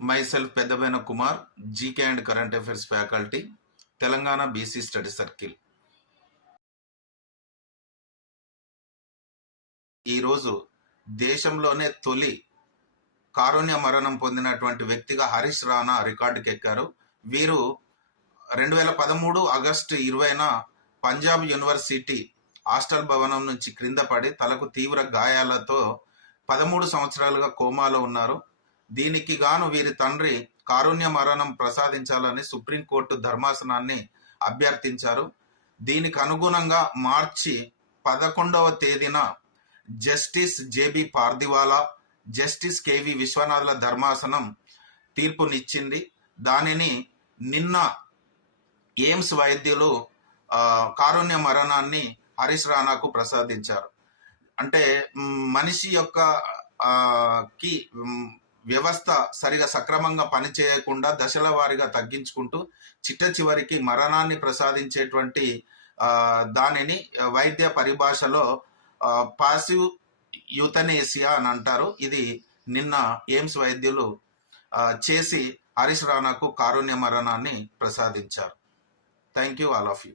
myself Pedabena Kumar, GK and Current Affairs Faculty, Telangana BC Study Circle. ఈరోజు దేశంలోనే తొలి కారుణ్య మరణం పొందినటువంటి వ్యక్తిగా హరీష్ రాణా రికార్డుకి ఎక్కారు. వీరు 2013 ఆగస్టు 20న పంజాబ్ యూనివర్సిటీ హాస్టల్ భవనం నుంచి క్రింద పడి తలకు తీవ్ర గాయాలతో 13 సంవత్సరాలుగా కోమాలో ఉన్నారు. దీనికి గాను వీరి తండ్రి కారుణ్య మరణం ప్రసాదించాలని సుప్రీంకోర్టు ధర్మాసనాన్ని అభ్యర్థించారు. దీనికి అనుగుణంగా మార్చి 11వ తేదీన justice JB Pardiwala, justice KV విశ్వనాథ్ల ధర్మాసనం తీర్పునిచ్చింది. దానిని నిన్న ఎయిమ్స్ వైద్యులు కారుణ్య మరణాన్ని హరీష్ రాణాకు ప్రసాదించారు. అంటే మనిషి యొక్క కి వ్యవస్థ సరిగా సక్రమంగా పనిచేయకుండా దశల వారీగా తగ్గించుకుంటూ చిట్ట చివరికి మరణాన్ని ప్రసాదించేటువంటి దానిని వైద్య పరిభాషలో పాసివ్ యూథనేసియా అని అంటారు. ఇది నిన్న ఎయిమ్స్ వైద్యులు చేసి హరీష్ రాణాకు కారుణ్య మరణాన్ని ప్రసాదించారు. Thank you all of you.